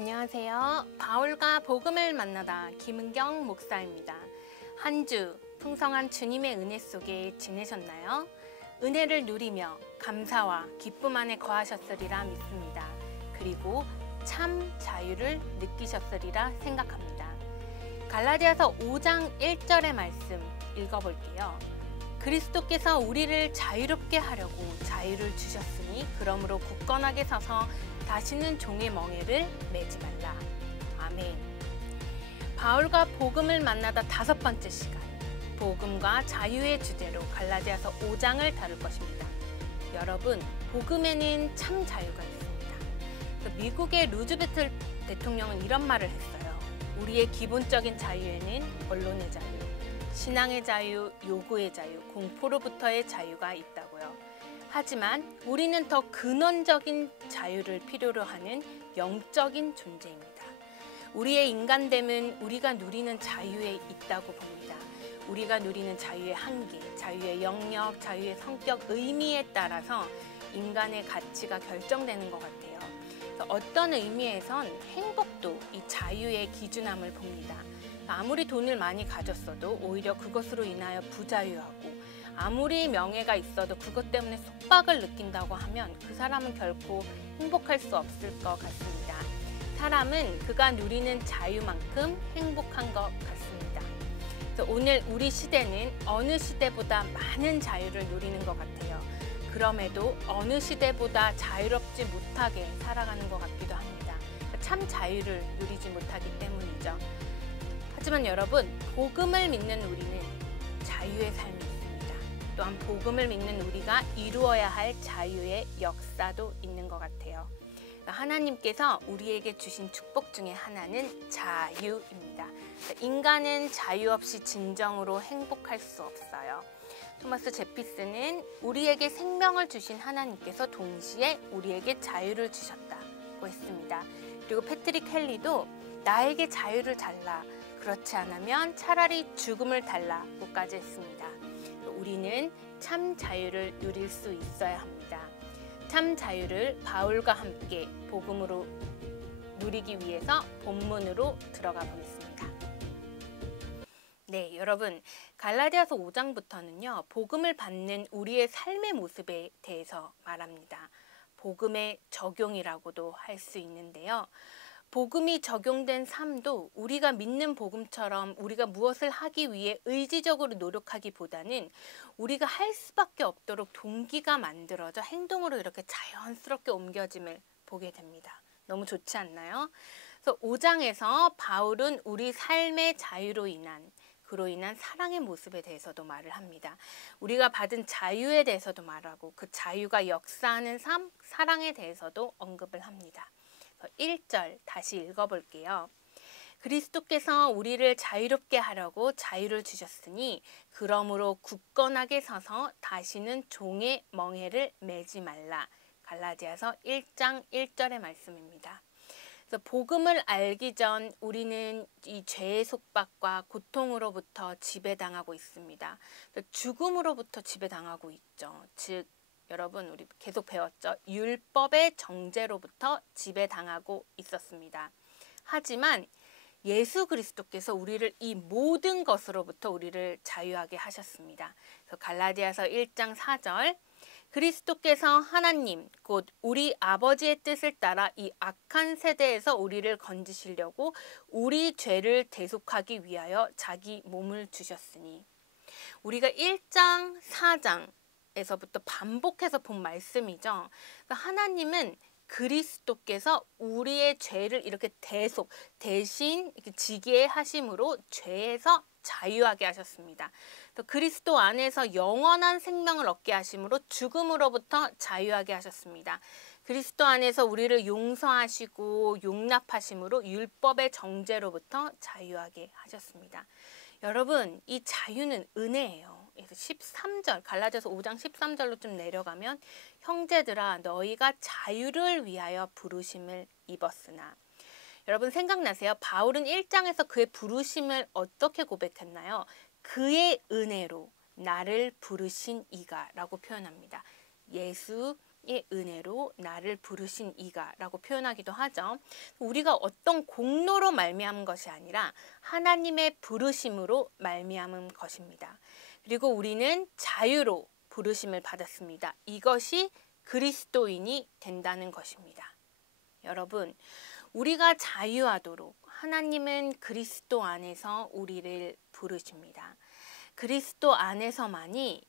안녕하세요. 바울과 복음을 만나다 김은경 목사입니다. 한 주 풍성한 주님의 은혜 속에 지내셨나요? 은혜를 누리며 감사와 기쁨 안에 거하셨으리라 믿습니다. 그리고 참 자유를 느끼셨으리라 생각합니다. 갈라디아서 5장 1절의 말씀 읽어볼게요. 그리스도께서 우리를 자유롭게 하려고 자유를 주셨으니 그러므로 굳건하게 서서 다시는 종의 멍에를 매지 말라. 아멘. 바울과 복음을 만나다 5번째 시간, 복음과 자유의 주제로 갈라디아서 5장을 다룰 것입니다. 여러분, 복음에는 참 자유가 있습니다. 미국의 루즈벨트 대통령은 이런 말을 했어요. 우리의 기본적인 자유에는 언론의 자유, 신앙의 자유, 요구의 자유, 공포로부터의 자유가 있다고요. 하지만 우리는 더 근원적인 자유를 필요로 하는 영적인 존재입니다. 우리의 인간됨은 우리가 누리는 자유에 있다고 봅니다. 우리가 누리는 자유의 한계, 자유의 영역, 자유의 성격, 의미에 따라서 인간의 가치가 결정되는 것 같아요. 어떤 의미에선 행복도 이 자유의 기준함을 봅니다. 아무리 돈을 많이 가졌어도 오히려 그것으로 인하여 부자유하고, 아무리 명예가 있어도 그것 때문에 속박을 느낀다고 하면 그 사람은 결코 행복할 수 없을 것 같습니다. 사람은 그가 누리는 자유만큼 행복한 것 같습니다. 그래서 오늘 우리 시대는 어느 시대보다 많은 자유를 누리는 것 같아요. 그럼에도 어느 시대보다 자유롭지 못하게 살아가는 것 같기도 합니다. 참 자유를 누리지 못하기 때문이죠. 하지만 여러분, 복음을 믿는 우리는 자유의 삶이 있습니다. 또한 복음을 믿는 우리가 이루어야 할 자유의 역사도 있는 것 같아요. 하나님께서 우리에게 주신 축복 중에 하나는 자유입니다. 인간은 자유 없이 진정으로 행복할 수 없어요. 토마스 제피스는 우리에게 생명을 주신 하나님께서 동시에 우리에게 자유를 주셨다고 했습니다. 그리고 패트릭 헬리도 나에게 자유를 달라, 그렇지 않으면 차라리 죽음을 달라고까지 했습니다. 우리는 참 자유를 누릴 수 있어야 합니다. 참 자유를 바울과 함께 복음으로 누리기 위해서 본문으로 들어가 보겠습니다. 네, 여러분, 갈라디아서 5장부터는요, 복음을 받는 우리의 삶의 모습에 대해서 말합니다. 복음의 적용이라고도 할 수 있는데요. 복음이 적용된 삶도 우리가 믿는 복음처럼 우리가 무엇을 하기 위해 의지적으로 노력하기보다는 우리가 할 수밖에 없도록 동기가 만들어져 행동으로 이렇게 자연스럽게 옮겨짐을 보게 됩니다. 너무 좋지 않나요? 그래서 5장에서 바울은 우리 삶의 자유로 인한, 그로 인한 사랑의 모습에 대해서도 말을 합니다. 우리가 받은 자유에 대해서도 말하고 그 자유가 역사하는 삶, 사랑에 대해서도 언급을 합니다. 1절 다시 읽어볼게요. 그리스도께서 우리를 자유롭게 하려고 자유를 주셨으니 그러므로 굳건하게 서서 다시는 종의 멍에를 매지 말라. 갈라디아서 1장 1절의 말씀입니다. 그래서 복음을 알기 전 우리는 이 죄의 속박과 고통으로부터 지배당하고 있습니다. 죽음으로부터 지배당하고 있죠. 즉 여러분, 우리 계속 배웠죠. 율법의 정죄로부터 지배당하고 있었습니다. 하지만 예수 그리스도께서 우리를 이 모든 것으로부터 우리를 자유하게 하셨습니다. 그래서 갈라디아서 1장 4절, 그리스도께서 하나님 곧 우리 아버지의 뜻을 따라 이 악한 세대에서 우리를 건지시려고 우리 죄를 대속하기 위하여 자기 몸을 주셨으니, 우리가 1장 4장 에서부터 반복해서 본 말씀이죠. 그러니까 하나님은 그리스도께서 우리의 죄를 이렇게 대신 이렇게 지게 하심으로 죄에서 자유하게 하셨습니다. 또 그리스도 안에서 영원한 생명을 얻게 하심으로 죽음으로부터 자유하게 하셨습니다. 그리스도 안에서 우리를 용서하시고 용납하심으로 율법의 정죄로부터 자유하게 하셨습니다. 여러분, 이 자유는 은혜예요. 그래서 13절, 갈라디아서 5장 13절로 좀 내려가면, 형제들아 너희가 자유를 위하여 부르심을 입었으나. 여러분 생각나세요? 바울은 1장에서 그의 부르심을 어떻게 고백했나요? 그의 은혜로 나를 부르신 이가 라고 표현합니다. 예수 은혜로 나를 부르신 이가 라고 표현하기도 하죠. 우리가 어떤 공로로 말미암은 것이 아니라 하나님의 부르심으로 말미암은 것입니다. 그리고 우리는 자유로 부르심을 받았습니다. 이것이 그리스도인이 된다는 것입니다. 여러분, 우리가 자유하도록 하나님은 그리스도 안에서 우리를 부르십니다. 그리스도 안에서만이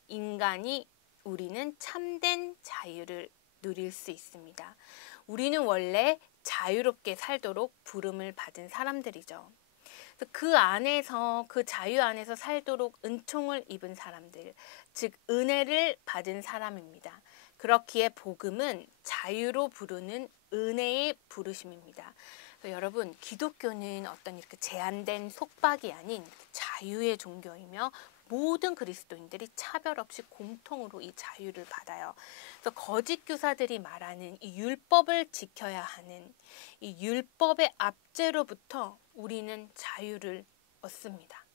우리는 참된 자유를 누릴 수 있습니다. 우리는 원래 자유롭게 살도록 부름을 받은 사람들이죠. 그 안에서, 그 자유 안에서 살도록 은총을 입은 사람들, 즉 은혜를 받은 사람입니다. 그렇기에 복음은 자유로 부르는 은혜의 부르심입니다. 여러분, 기독교는 어떤 이렇게 제한된 속박이 아닌 자유의 종교이며 모든 그리스도인들이 차별 없이 공통으로 이 자유를 받아요. 그래서 거짓 교사들이 말하는 이 율법을 지켜야 하는 이 율법의 압제로부터 우리는 자유를 얻습니다.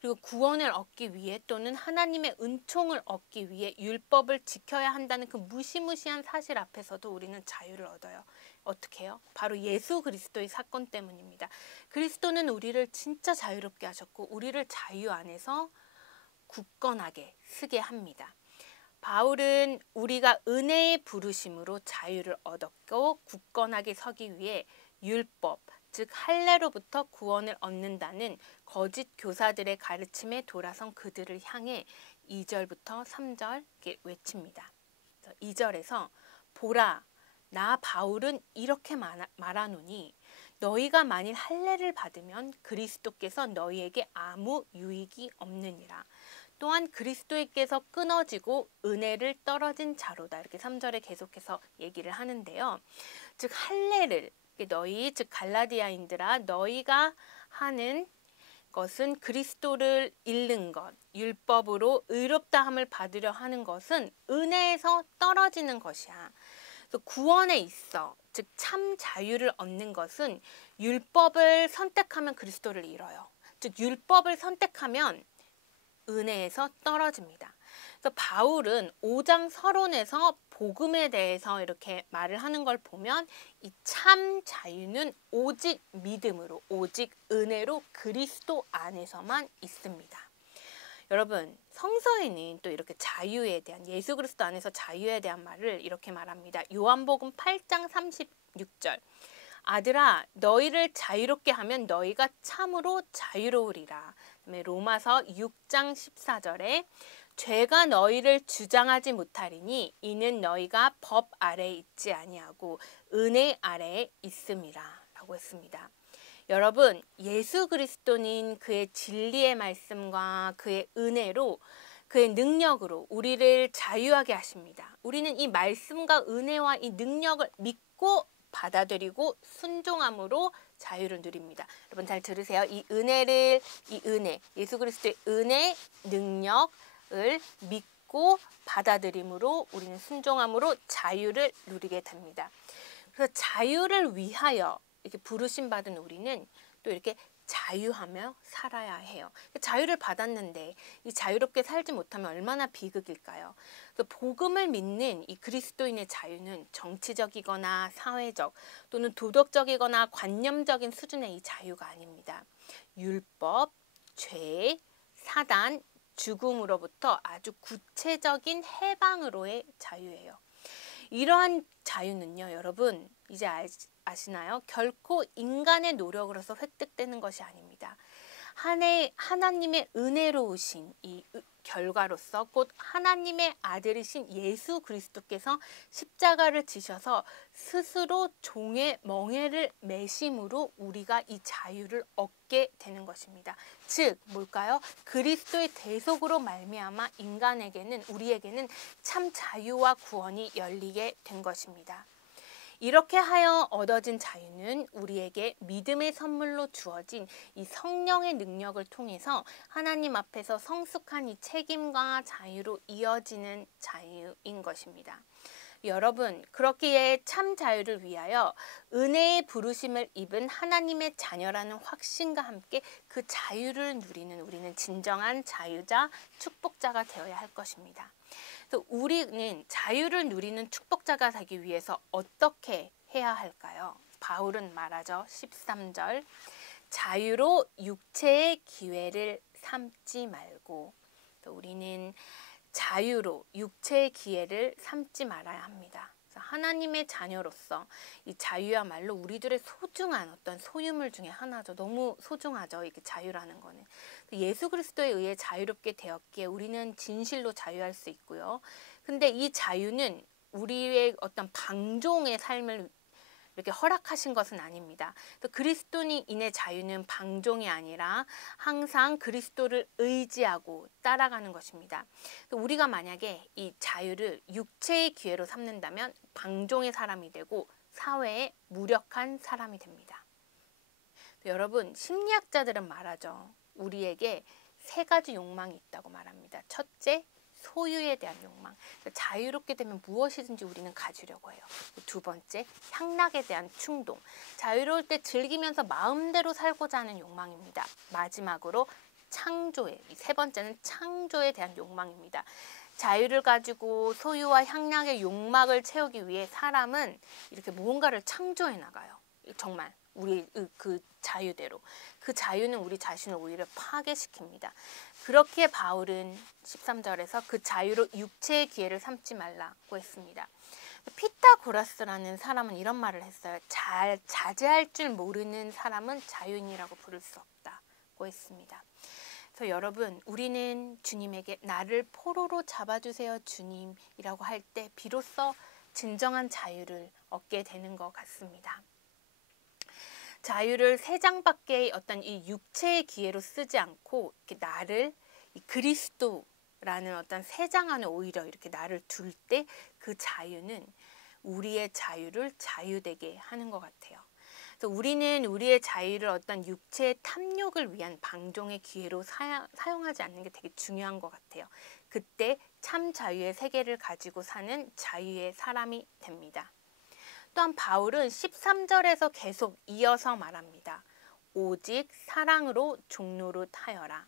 그리고 구원을 얻기 위해 또는 하나님의 은총을 얻기 위해 율법을 지켜야 한다는 그 무시무시한 사실 앞에서도 우리는 자유를 얻어요. 어떻게 해요? 바로 예수 그리스도의 사건 때문입니다. 그리스도는 우리를 진짜 자유롭게 하셨고 우리를 자유 안에서 굳건하게 서게 합니다. 바울은 우리가 은혜의 부르심으로 자유를 얻었고 굳건하게 서기 위해 율법, 즉 할례로부터 구원을 얻는다는 거짓 교사들의 가르침에 돌아선 그들을 향해 2절부터 3절 이렇게 외칩니다. 2절에서 보라, 나 바울은 이렇게 말하노니 너희가 만일 할례를 받으면 그리스도께서 너희에게 아무 유익이 없느니라. 또한 그리스도께서 끊어지고 은혜를 떨어진 자로다. 이렇게 3절에 계속해서 얘기를 하는데요. 즉 할례를 너희 즉 갈라디아인들아 너희가 하는 것은 그리스도를 잃는 것, 율법으로 의롭다함을 받으려 하는 것은 은혜에서 떨어지는 것이야. 구원에 있어 즉 참 자유를 얻는 것은 율법을 선택하면 그리스도를 잃어요. 즉 율법을 선택하면 은혜에서 떨어집니다. 그래서 바울은 5장 서론에서 복음에 대해서 이렇게 말을 하는 걸 보면 이 참 자유는 오직 믿음으로, 오직 은혜로 그리스도 안에서만 있습니다. 여러분, 성서에는 또 이렇게 자유에 대한, 예수 그리스도 안에서 자유에 대한 말을 이렇게 말합니다. 요한복음 8장 36절. 아들아, 너희를 자유롭게 하면 너희가 참으로 자유로우리라. 그다음에 로마서 6장 14절에 죄가 너희를 주장하지 못하리니 이는 너희가 법 아래에 있지 아니하고 은혜 아래에 있음이라 라고 했습니다. 여러분, 예수 그리스도는 그의 진리의 말씀과 그의 은혜로 그의 능력으로 우리를 자유하게 하십니다. 우리는 이 말씀과 은혜와 이 능력을 믿고 받아들이고 순종함으로 자유를 누립니다. 여러분 잘 들으세요. 이 은혜, 예수 그리스도의 은혜, 능력을 믿고 받아들임으로 우리는 순종함으로 자유를 누리게 됩니다. 그래서 자유를 위하여 이렇게 부르심 받은 우리는 또 이렇게 자유하며 살아야 해요. 자유를 받았는데 이 자유롭게 살지 못하면 얼마나 비극일까요? 복음을 믿는 이 그리스도인의 자유는 정치적이거나 사회적 또는 도덕적이거나 관념적인 수준의 이 자유가 아닙니다. 율법, 죄, 사단, 죽음으로부터 아주 구체적인 해방으로의 자유예요. 이러한 자유는요, 여러분 이제 아시나요? 결코 인간의 노력으로서 획득되는 것이 아닙니다. 하나님의 은혜로우신 이 결과로서 곧 하나님의 아들이신 예수 그리스도께서 십자가를 지셔서 스스로 종의 멍에를 매심으로 우리가 이 자유를 얻게 되는 것입니다. 즉 뭘까요? 그리스도의 대속으로 말미암아 우리에게는 참 자유와 구원이 열리게 된 것입니다. 이렇게 하여 얻어진 자유는 우리에게 믿음의 선물로 주어진 이 성령의 능력을 통해서 하나님 앞에서 성숙한 이 책임과 자유로 이어지는 자유인 것입니다. 여러분, 그렇기에 참 자유를 위하여 은혜의 부르심을 입은 하나님의 자녀라는 확신과 함께 그 자유를 누리는 우리는 진정한 자유자, 축복자가 되어야 할 것입니다. 또 우리는 자유를 누리는 축복자가 되기 위해서 어떻게 해야 할까요? 바울은 말하죠. 13절. 자유로 육체의 기회를 삼지 말고. 또 우리는 자유로 육체의 기회를 삼지 말아야 합니다. 하나님의 자녀로서 이 자유야말로 우리들의 소중한 어떤 소유물 중에 하나죠. 너무 소중하죠. 이게 자유라는 거는. 예수 그리스도에 의해 자유롭게 되었기에 우리는 진실로 자유할 수 있고요. 근데 이 자유는 우리의 어떤 방종의 삶을 이렇게 허락하신 것은 아닙니다. 또 그리스도인의 자유는 방종이 아니라 항상 그리스도를 의지하고 따라가는 것입니다. 우리가 만약에 이 자유를 육체의 기회로 삼는다면 방종의 사람이 되고 사회에 무력한 사람이 됩니다. 여러분, 심리학자들은 말하죠. 우리에게 세 가지 욕망이 있다고 말합니다. 첫째, 소유에 대한 욕망. 자유롭게 되면 무엇이든지 우리는 가지려고 해요. 두 번째, 향락에 대한 충동. 자유로울 때 즐기면서 마음대로 살고자 하는 욕망입니다. 마지막으로 창조에, 세 번째는 창조에 대한 욕망입니다. 자유를 가지고 소유와 향락의 욕망을 채우기 위해 사람은 이렇게 무언가를 창조해 나가요. 정말 우리 그 자유대로. 그 자유는 우리 자신을 오히려 파괴시킵니다. 그렇게 바울은 13절에서 그 자유로 육체의 기회를 삼지 말라고 했습니다. 피타고라스라는 사람은 이런 말을 했어요. 잘 자제할 줄 모르는 사람은 자유인이라고 부를 수 없다고 했습니다. 그래서 여러분, 우리는 주님에게 나를 포로로 잡아주세요 주님이라고 할 때 비로소 진정한 자유를 얻게 되는 것 같습니다. 자유를 세 장밖에 어떤 이 육체의 기회로 쓰지 않고 이렇게 나를 이 그리스도라는 어떤 세 장 안에 오히려 이렇게 나를 둘 때 그 자유는 우리의 자유를 자유되게 하는 것 같아요. 그래서 우리는 우리의 자유를 어떤 육체의 탐욕을 위한 방종의 기회로 사용하지 않는 게 되게 중요한 것 같아요. 그때 참 자유의 세계를 가지고 사는 자유의 사람이 됩니다. 또한 바울은 13절에서 계속 이어서 말합니다. 오직 사랑으로 종노릇 하여라.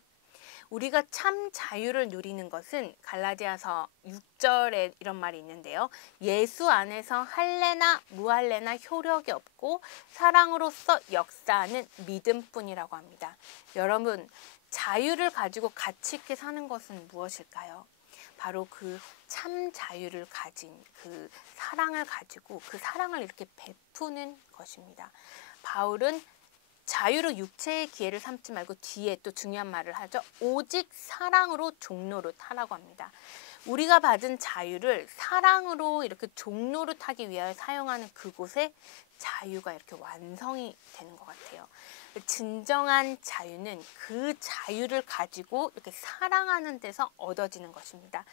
우리가 참 자유를 누리는 것은 갈라디아서 6절에 이런 말이 있는데요. 예수 안에서 할례나 무할례나 효력이 없고 사랑으로서 역사하는 믿음뿐이라고 합니다. 여러분, 자유를 가지고 가치 있게 사는 것은 무엇일까요? 바로 그 참 자유를 가진 그 사랑을 가지고 그 사랑을 이렇게 베푸는 것입니다. 바울은 자유로 육체의 기회를 삼지 말고 뒤에 또 중요한 말을 하죠. 오직 사랑으로 종노릇 하라고 합니다. 우리가 받은 자유를 사랑으로 이렇게 종노릇 하기 위하여 사용하는 그곳에 자유가 이렇게 완성이 되는 것 같아요. 진정한 자유는 그 자유를 가지고 이렇게 사랑하는 데서 얻어지는 것입니다.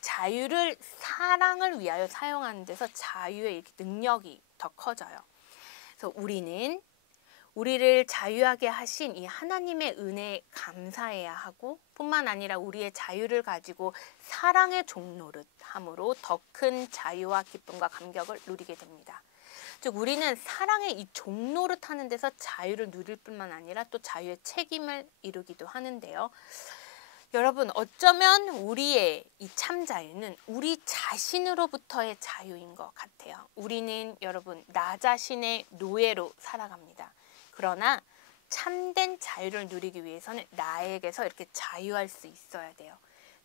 자유를 사랑을 위하여 사용하는 데서 자유의 이렇게 능력이 더 커져요. 그래서 우리는 우리를 자유하게 하신 이 하나님의 은혜에 감사해야 하고 뿐만 아니라 우리의 자유를 가지고 사랑의 종노릇 함으로 더 큰 자유와 기쁨과 감격을 누리게 됩니다. 즉 우리는 사랑의 이 종노릇 하는 데서 자유를 누릴 뿐만 아니라 또 자유의 책임을 이루기도 하는데요. 여러분, 어쩌면 우리의 이 참 자유는 우리 자신으로부터의 자유인 것 같아요. 우리는 여러분 나 자신의 노예로 살아갑니다. 그러나 참된 자유를 누리기 위해서는 나에게서 이렇게 자유할 수 있어야 돼요.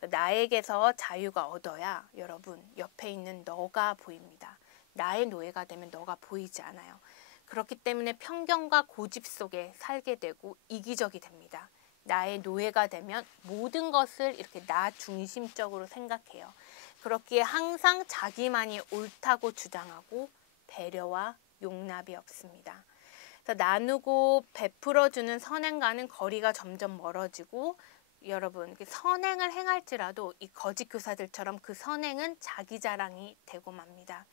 나에게서 자유가 얻어야 여러분 옆에 있는 너가 보입니다. 나의 노예가 되면 너가 보이지 않아요. 그렇기 때문에 편견과 고집 속에 살게 되고 이기적이 됩니다. 나의 노예가 되면 모든 것을 이렇게 나 중심적으로 생각해요. 그렇기에 항상 자기만이 옳다고 주장하고 배려와 용납이 없습니다. 그래서 나누고 베풀어주는 선행과는 거리가 점점 멀어지고 여러분 선행을 행할지라도 이 거짓 교사들처럼 그 선행은 자기 자랑이 되고 맙니다.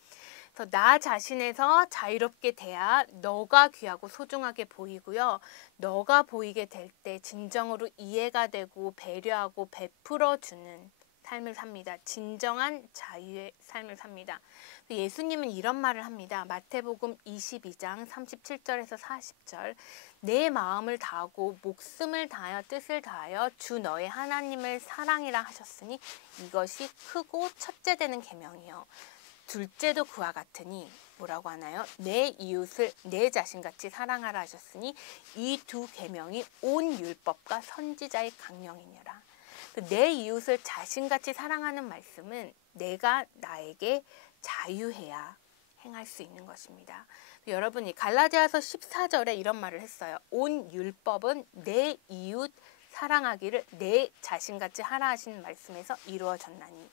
그래서 나 자신에서 자유롭게 돼야 너가 귀하고 소중하게 보이고요. 너가 보이게 될 때 진정으로 이해가 되고 배려하고 베풀어주는 삶을 삽니다. 진정한 자유의 삶을 삽니다. 예수님은 이런 말을 합니다. 마태복음 22장 37절에서 40절. 내 마음을 다하고 목숨을 다하여 뜻을 다하여 주 너의 하나님을 사랑이라 하셨으니 이것이 크고 첫째 되는 계명이요. 둘째도 그와 같으니 뭐라고 하나요? 내 이웃을 내 자신같이 사랑하라 하셨으니 이 두 계명이 온 율법과 선지자의 강령이니라. 내 이웃을 자신같이 사랑하는 말씀은 내가 나에게 자유해야 행할 수 있는 것입니다. 여러분이 갈라디아서 14절에 이런 말을 했어요. 온 율법은 내 이웃 사랑하기를 내 자신같이 하라 하신 말씀에서 이루어졌나니.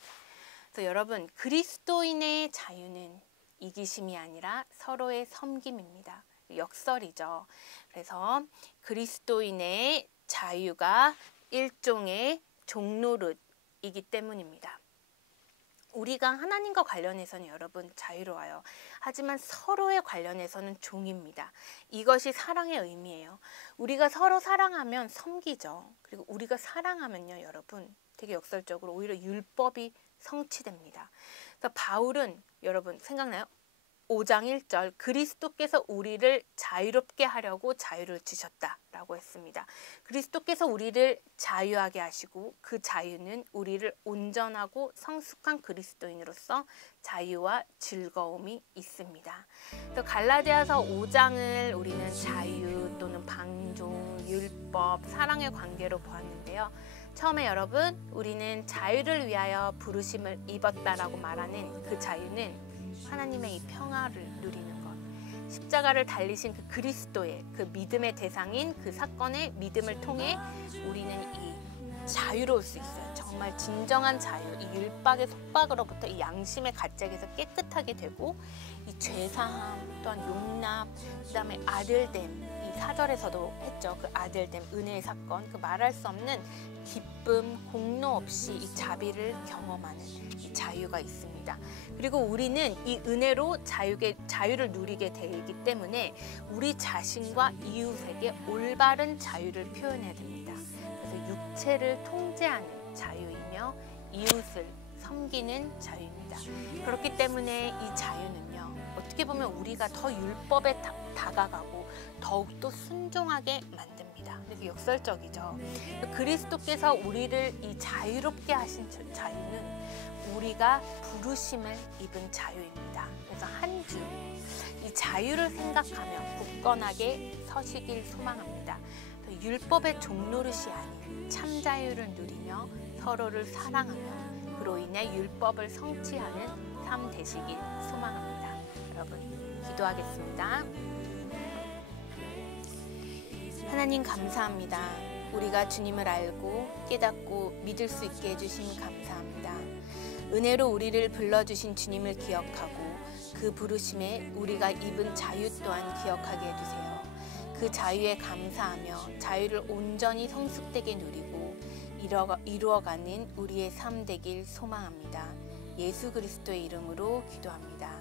그래서 여러분, 그리스도인의 자유는 이기심이 아니라 서로의 섬김입니다. 역설이죠. 그래서 그리스도인의 자유가 일종의 종노릇이기 때문입니다. 우리가 하나님과 관련해서는 여러분 자유로워요. 하지만 서로에 관련해서는 종입니다. 이것이 사랑의 의미예요. 우리가 서로 사랑하면 섬기죠. 그리고 우리가 사랑하면요, 여러분 되게 역설적으로 오히려 율법이 성취됩니다. 그래서 바울은 여러분 생각나요? 5장 1절 그리스도께서 우리를 자유롭게 하려고 자유를 주셨다라고 했습니다. 그리스도께서 우리를 자유하게 하시고 그 자유는 우리를 온전하고 성숙한 그리스도인으로서 자유와 즐거움이 있습니다. 또 갈라디아서 5장을 우리는 자유 또는 방종, 율법, 사랑의 관계로 보았는데요. 처음에 여러분 우리는 자유를 위하여 부르심을 입었다라고 말하는 그 자유는 하나님의 이 평화를 누리는 것, 십자가를 달리신 그 그리스도의 그 믿음의 대상인 그 사건의 믿음을 통해 우리는 이 자유로울 수 있어요. 정말 진정한 자유, 이 율법의 속박으로부터 이 양심의 가책에서 깨끗하게 되고 이 죄사함 또한 용납, 그 다음에 아들됨, 이 4절에서도 했죠. 그 아들됨, 은혜의 사건, 그 말할 수 없는 기쁨, 공로 없이 이 자비를 경험하는 이 자유가 있습니다. 그리고 우리는 이 은혜로 자유를 누리게 되기 때문에 우리 자신과 이웃에게 올바른 자유를 표현해야 됩니다. 그래서 육체를 통제하는 자유이며 이웃을 섬기는 자유입니다. 그렇기 때문에 이 자유는요, 어떻게 보면 우리가 더 율법에 다가가고 더욱더 순종하게 만듭니다. 되게 역설적이죠. 그리스도께서 우리를 이 자유롭게 하신 자유는 우리가 부르심을 입은 자유입니다. 그래서 한 주 이 자유를 생각하며 굳건하게 서시길 소망합니다. 율법의 종노릇이 아닌 참 자유를 누리며 서로를 사랑하며 그로 인해 율법을 성취하는 삶 되시길 소망합니다. 여러분 기도하겠습니다. 하나님 감사합니다. 우리가 주님을 알고 깨닫고 믿을 수 있게 해주신 감사합니다. 은혜로 우리를 불러주신 주님을 기억하고 그 부르심에 우리가 입은 자유 또한 기억하게 해주세요. 그 자유에 감사하며 자유를 온전히 성숙되게 누리고 이루어가는 우리의 삶 되길 소망합니다. 예수 그리스도의 이름으로 기도합니다.